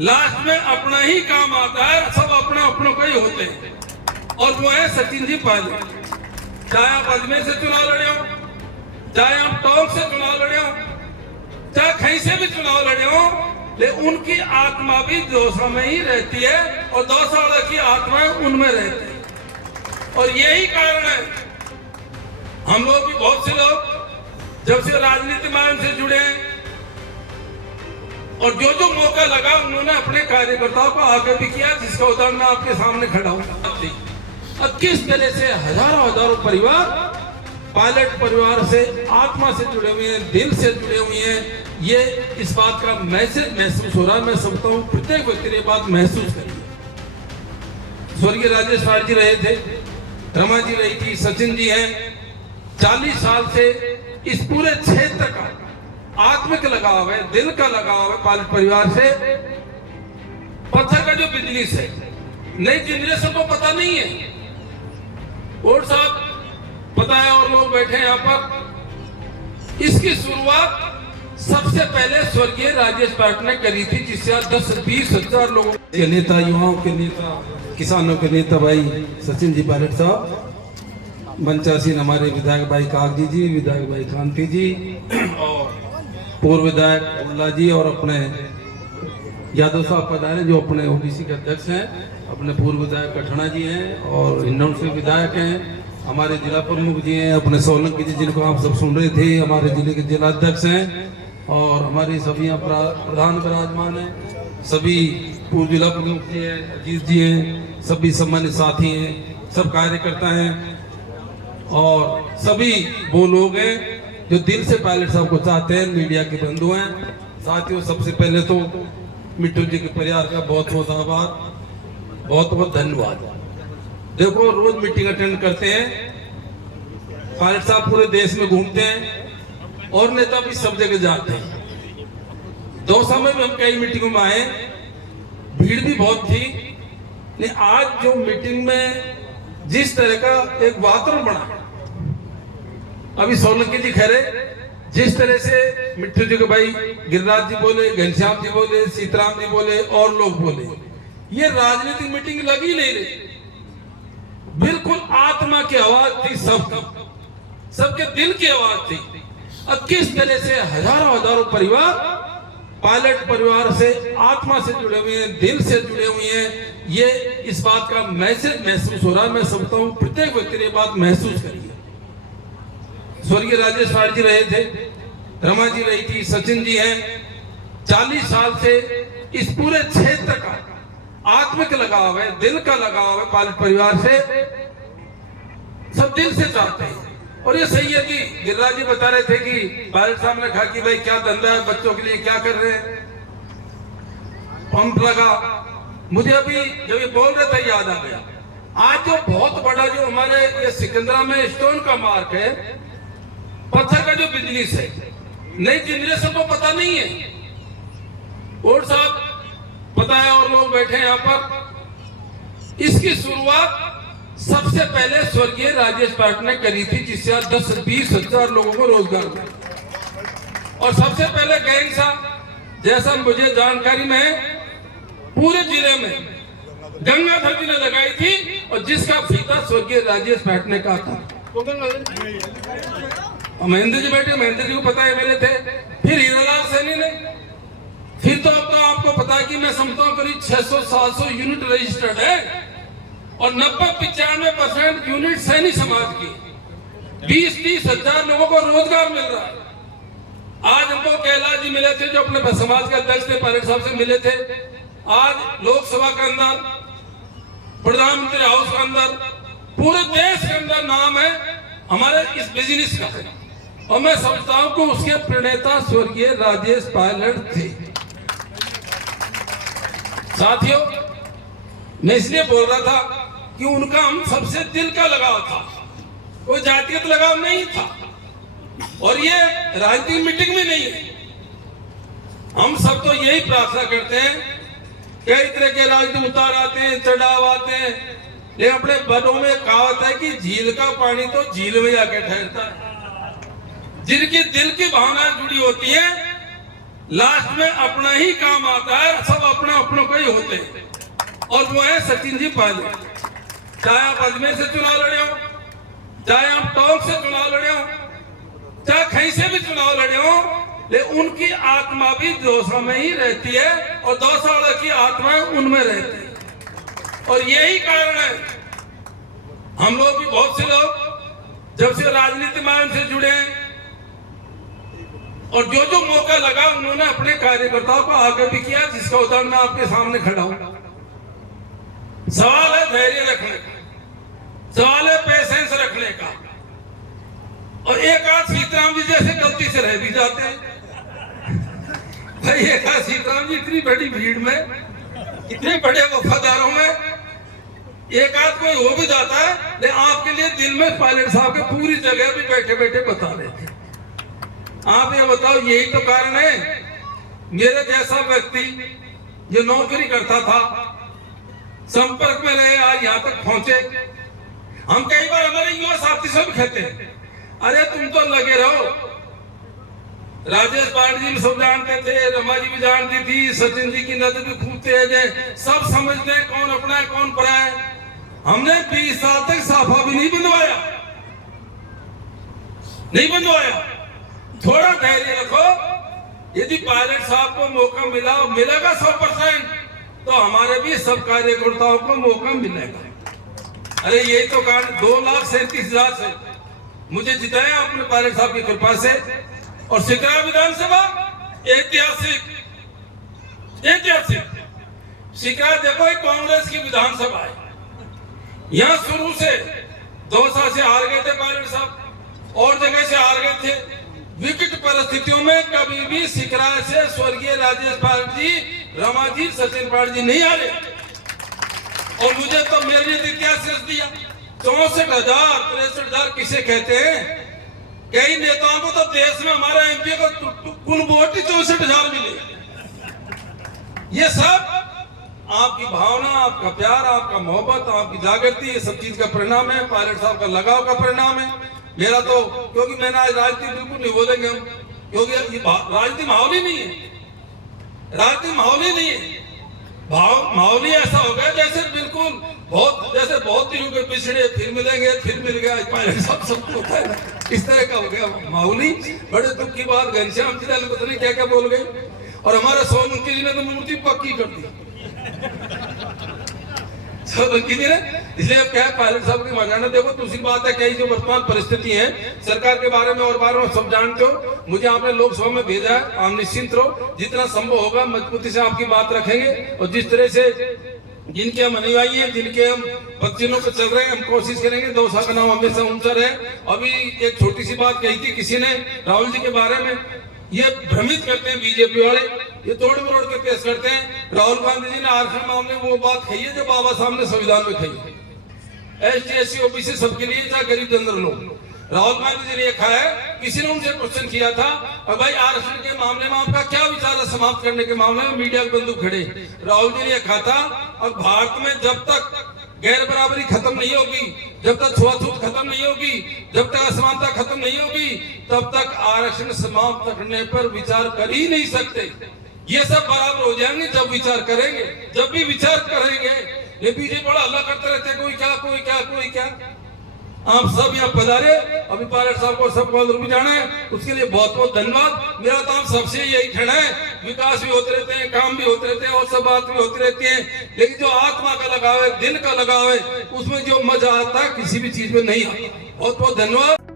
Last में अपना ही काम आता है, सब अपने अपनों को ही होते हैं। और वो है सचिन जी पायलट। चाहे आप अजमेर से चुनाव लड़े हो, चाहे आप टोंक से चुनाव लड़े हो, चाहे कहीं से भी चुनाव लड़े हो, लेकिन उनकी आत्मा भी दौसा में ही रहती है और दौसा वालों की आत्माएं उनमें रहती है। और यही कारण है हम लोग भी, बहुत से लोग जब से राजनीति में उनसे जुड़े हैं और जो जो मौका लगा उन्होंने अपने कार्यकर्ताओं को आगे भी किया, जिसका उदाहरण मैं आपके सामने खड़ा हूं। अब किस तरह से हजारों परिवार पायलट परिवार से आत्मा से जुड़े हुए हैं, दिल से जुड़े हुए हैं, ये इस बात का मैसेज महसूस हो रहा है। मैं समझता हूँ प्रत्येक व्यक्ति ने बात महसूस करी है। स्वर्गीय राजेश पायलट जी रहे थे, रमा जी रही थी, सचिन जी हैं। 40 साल से इस पूरे क्षेत्र का आत्मिक लगाव है, दिल का लगाव है पायलट परिवार से। पत्थर का जो बिजनेस है, नई जनरेशन को पता नहीं है, और साहब पता है, और लोग बैठे हैं यहाँ पर। इसकी शुरुआत सबसे पहले स्वर्गीय राजेश पायलट ने करी थी, जिससे 10-20 हजार लोगों के नेता, युवाओं के नेता, किसानों के नेता भाई सचिन जी पायलट साहब, मंचासीन हमारे विधायक भाई कागजी जी, विधायक भाई कांति जी, और पूर्व विधायक उल्ला जी, और अपने यादव साहब पधारे जो अपने ओबीसी के अध्यक्ष हैं, अपने पूर्व विधायक कठना जी हैं, और हिंडौन से विधायक हैं, हमारे जिला प्रमुख जी हैं, अपने सोलंकी जी जिनको आप सब सुन रहे थे, हमारे जिले के जिला अध्यक्ष हैं, और हमारे सभी यहाँ प्रधान विराजमान हैं, सभी पूर्व जिला प्रमुख जी हैं, अजीत जी हैं, सभी सम्मानित साथी हैं, सब कार्यकर्ता हैं, और सभी वो लोग हैं जो दिल से पायलट साहब को चाहते हैं, मीडिया के बंधु हैं। साथियों, सबसे पहले तो मिट्टू जी के परिवार का बहुत बहुत आभार, बहुत बहुत धन्यवाद। देखो, रोज मीटिंग अटेंड करते हैं, पायलट साहब पूरे देश में घूमते हैं और नेता भी सब जगह जाते हैं। दौसा में भी हम कई मीटिंगों में आए, भीड़ भी बहुत थी, लेकिन आज जो मीटिंग में जिस तरह का एक वातावरण बना, अभी सोलंकी जी खैरे, जिस तरह से मिट्टू जी के भाई गिरिराज जी बोले, घनश्याम जी बोले, सीताराम जी बोले, और लोग बोले, ये राजनीतिक मीटिंग लगी नहीं रही, बिल्कुल आत्मा की आवाज थी, सबके दिल की आवाज थी। अब किस तरह से हजारों परिवार पायलट परिवार से आत्मा से जुड़े हुए हैं, दिल से जुड़े हुए हैं, ये इस बात का मैसेज महसूस हो रहा है। मैं समझता हूँ प्रत्येक व्यक्ति ने बात महसूस करी है। स्वर्गीय राजेश पायलट जी रहे थे, रमा जी रही थी, सचिन जी हैं। 40 साल से इस पूरे क्षेत्र का आत्मिक लगाव है, दिल का लगाव है पायलट परिवार से, सब दिल से चाहते हैं। और ये सही है कि गिरिराज जी बता रहे थे कि पायलट साहब ने कहा कि भाई क्या धंधा है, बच्चों के लिए क्या कर रहे हैं, पंप लगा। मुझे अभी जब ये बोल रहे थे याद आ गया, आज जो बहुत बड़ा जो हमारे ये सिकंदरा में स्टोन का मार्क है, पत्थर का जो बिजनेस है, नई जनरेशन को पता नहीं है, और साहब पता है, और लोग बैठे हैं यहाँ पर। इसकी शुरुआत सबसे पहले स्वर्गीय राजेश पायलट ने करी थी, जिससे 10-20 हजार लोगों को रोजगार मिला। और सबसे पहले गैंग साहब, जैसा मुझे जानकारी में है, पूरे जिले में गंगाधर जी ने लगाई थी, और जिसका फीता स्वर्गीय राजेश पायलट ने कहा था। महेंद्र जी बैठे, महेंद्र जी को पता है मेरे थे, फिर हीरालाल सैनी ने, फिर तो अब तो आपको पता है कि मैं समझता हूँ करीब 600-700 यूनिट रजिस्टर्ड है, और 90-95% यूनिट सैनी समाज की। 20-30 हजार लोगों को रोजगार मिल रहा है। आज हमको कैलाश जी मिले थे, जो अपने समाज के अध्यक्ष थे, पायलट साहब से मिले थे। आज लोकसभा के अंदर, प्रधानमंत्री हाउस के अंदर, पूरे देश के अंदर नाम है हमारे इस बिजनेस का है, और मैं समझता हूं कि उसके प्रणेता स्वर्गीय राजेश पायलट थे। साथियों, मैं इसलिए बोल रहा था कि उनका हम सबसे दिल का लगाव था, कोई जातिगत लगाव नहीं था, और ये राजनीतिक मीटिंग में नहीं है। हम सब तो यही प्रार्थना करते हैं, कई तरह के राजनीतिक उतार आते हैं, चढ़ाव आते हैं, लेकिन अपने बनों में कहावत है कि झील का पानी तो झील में जाके ठहरता है। जिनकी दिल की भावना जुड़ी होती है, लास्ट में अपना ही काम आता है, सब अपना अपना ही होते हैं, और वो है सचिन जी पायलट। चाहे आप अजमेर से चुनाव लड़े हो, चाहे आप टोंक से चुनाव लड़े हो, चाहे कहीं से भी चुनाव लड़े हो, लेकिन उनकी आत्मा भी दौसा में ही रहती है और दौसा वालों की आत्माएं उनमें रहती है। और यही कारण है हम लोग भी, बहुत से लोग जब से राजनीति में उनसे जुड़े हैं और जो जो मौका लगा उन्होंने अपने कार्यकर्ताओं को आगे भी किया, जिसका उदाहरण मैं आपके सामने खड़ा हूं। सवाल है धैर्य रखने का, सवाल है पेशेंस रखने का, और एक आध सीताराम जी जैसे गलती से रह भी जाते हैं। भाई एक आध सीताराम जी इतनी बड़ी भीड़ में, इतने बड़े वफादारों में एक आध कोई हो भी जाता है, लेकिन आपके लिए दिल में पायलट साहब के पूरी जगह भी बैठे बैठे बता रहे थे। आप ये बताओ, यही तो कारण है मेरे जैसा व्यक्ति जो नौकरी करता था, संपर्क में रहे, आज यहाँ तक पहुंचे। हम कई बार हमारे युवा साथी से भी कहते हैं, अरे तुम तो लगे रहो। राजेश पांडे जी भी सब जानते थे, रमा जी भी जानती थी, सचिन जी की नजर भी खूब तेज है, सब समझते हैं कौन अपना है कौन परा है। हमने 20 साल तक साफा भी नहीं बंधवाया, नहीं बंधवाया। थोड़ा धैर्य रखो, यदि पायलट साहब को मौका मिला, मिलेगा 100%, तो हमारे भी सब कार्यकर्ताओं को मौका मिलेगा। अरे यही तो कारण 2,37,000 से मुझे जिताया अपने पायलट साहब की कृपा से। और सिकरा विधानसभा ऐतिहासिक, ऐतिहासिक सिकरा देखो, एक कांग्रेस की विधानसभा है। यहाँ शुरू से दौसा से हार गए थे पायलट साहब, और जगह से हार गए थे। विकट परिस्थितियों में कभी भी सिकरा से स्वर्गीय राजेश पायलट जी, रमा जी, सचिन पायलट जी नहीं हारे। और मुझे तो मेरे लिए क्या शीर्ष दिया, 64,000 63,000 किसे कहते हैं। कई नेताओं को तो देश में हमारे एमपी को कुल वोट ही 64,000 मिले। ये सब आपकी भावना, आपका प्यार, आपका मोहब्बत, आपकी जागृति, ये सब चीज का परिणाम है, पायलट साहब का लगाव का परिणाम है। मेरा तो, क्योंकि मैंने आज राजनीति बिल्कुल नहीं बोलेंगे हम, क्योंकि राजनीति माहौल ही नहीं है, राजनीति माहौल ही नहीं है। माहौल ही ऐसा हो गया जैसे बिल्कुल बहुत दिनों के पिछड़े फिर मिलेंगे, फिर मिल गया पायलट साहब, सब होता है ना, इस तरह का हो गया माहौल ही। बड़े दुख की बात, घनश्याम जी पता नहीं क्या क्या बोल गए, और हमारे सोलंकी जी ने तो मूर्ति पक्की कर दी सोलंकी जी ने। इसलिए अब क्या है, पायलट साहब की मजाना देखो, दूसरी बात है कई जो वर्तमान परिस्थिति है सरकार के बारे में और बारे में सब जानते हो। मुझे आपने लोकसभा में भेजा है, आप निश्चिंत रहो, जितना संभव होगा मजबूती से आपकी बात रखेंगे। और जिस तरह से जिनके हम अनुयायी हैं, जिनके हम पक्षियों पे चल रहे हैं, हम कोशिश करेंगे दौसा का नाम हमेशा ऊंचा रहे। अभी एक छोटी सी बात कही थी किसी ने राहुल जी के बारे में, ये भ्रमित करते हैं बीजेपी वाले, ये तोड़ मरोड़ के पेश करते हैं। राहुल गांधी जी ने आरक्षण मामले में वो बात कही है जो बाबा साहब ने संविधान में कही है, ST SC OBC सबके लिए, चाहे गरीब जनरल लोग। राहुल गांधी जी ने कहा है, किसी ने उनसे क्वेश्चन किया था, और भाई आरक्षण के मामले में आपका क्या विचार है समाप्त करने के मामले में, मीडिया के बंधु खड़े। राहुल जी ने कहा था, और भारत में जब तक गैर बराबरी खत्म नहीं होगी, जब तक छुआछूत खत्म नहीं होगी, जब तक असमानता खत्म नहीं होगी, तब तक आरक्षण समाप्त करने पर विचार कर ही नहीं सकते। ये सब बराबर हो जाएंगे जब विचार करेंगे, जब भी विचार करेंगे। ये बीजेपी बड़ा हल्ला करते रहते हैं, कोई क्या कोई क्या कोई क्या। आप सब यहाँ पधारे, अभी पायलट साहब को सबको अंदर भी जाना है, उसके लिए बहुत बहुत धन्यवाद। मेरा तो आप सबसे यही कहना है, विकास भी होते रहते हैं, काम भी होते रहते हैं, और सब बात भी होती रहती है, लेकिन जो आत्मा का लगाव है, दिल का लगाव है, उसमें जो मजा आता है किसी भी चीज में नहीं आता। बहुत बहुत धन्यवाद।